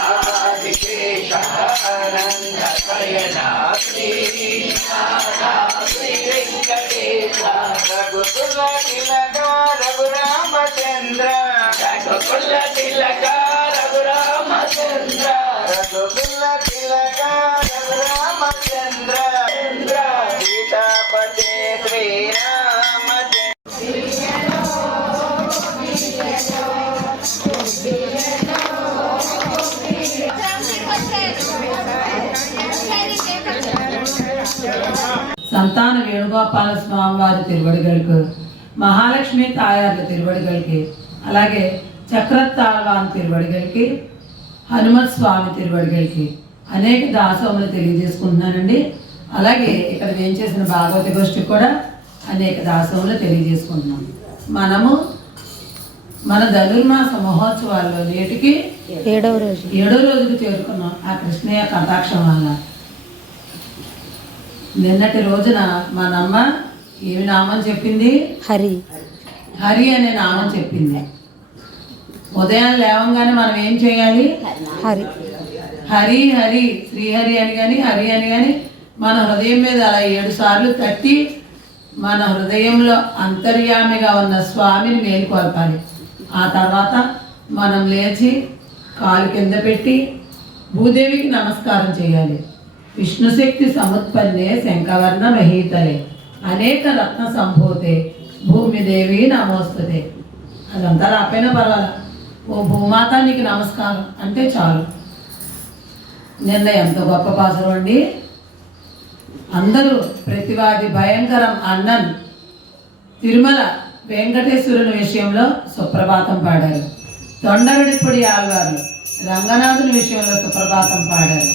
ఆదిశేష అనంత శయనా శ్రీ వెంకటేశ రఘుకుల తిలక రఘురామచంద్ర రఘుకుల తిలక రఘురామచంద్ర రఘుకుల తిలక రఘురామచంద్ర సీతాపతే శ్రీరామచంద్ర సంతాన వేణుగోపాల స్వామి వారి తిరువడిగలకు, మహాలక్ష్మి తాయార్ల తిరువడిగలకి, అలాగే చక్రతాళ్వాన్ తిరువడిగలకి, హనుమత్ స్వామి తిరువడిగలకి అనేక దాసోములు తెలియజేసుకుంటున్నానండి. అలాగే ఇక్కడ ఏం చేసిన భాగవతి గోష్ఠికి కూడా అనేక దాసోములు తెలియజేసుకుంటున్నాం. మనము మన ధనుర్మాస మహోత్సవాల్లో నేటికి 7వ రోజుకు చేరుకున్నాం. ఆ కృష్ణయ్య కటాక్షం వల్ల నిన్నటి రోజున మా నమ్మ ఏమి నామం చెప్పింది? హరి అనే నామం చెప్పింది. ఉదయం లేవంగానే మనం ఏం చేయాలి? హరి హరి హరి శ్రీహరి అని కానీ హరి అని కానీ మన హృదయం మీద అలా 7 సార్లు తట్టి మన హృదయంలో అంతర్యామిగా ఉన్న స్వామిని మేలుకొల్పాలి. ఆ తర్వాత మనం లేచి కాలు కింద పెట్టి భూదేవికి నమస్కారం చేయాలి. విష్ణుశక్తి సముత్పన్నే శంఖవర్ణ మహీతలే అనేక రత్న సంభూతే భూమిదేవి నమోస్తుతే. అదంతా రాపోయినా పర్వాలేదు, ఓ భూమాత నీకు నమస్కారం అంటే చాలు. నిన్న ఎంత గొప్ప పాసరం అండి. అందరూ ప్రతివాది భయంకరం అన్నన్ తిరుమల వెంకటేశ్వరుని విషయంలో సుప్రభాతం పాడారు. తొండగడిపొడి ఆళ్వార్లు రంగనాథుని విషయంలో సుప్రభాతం పాడారు.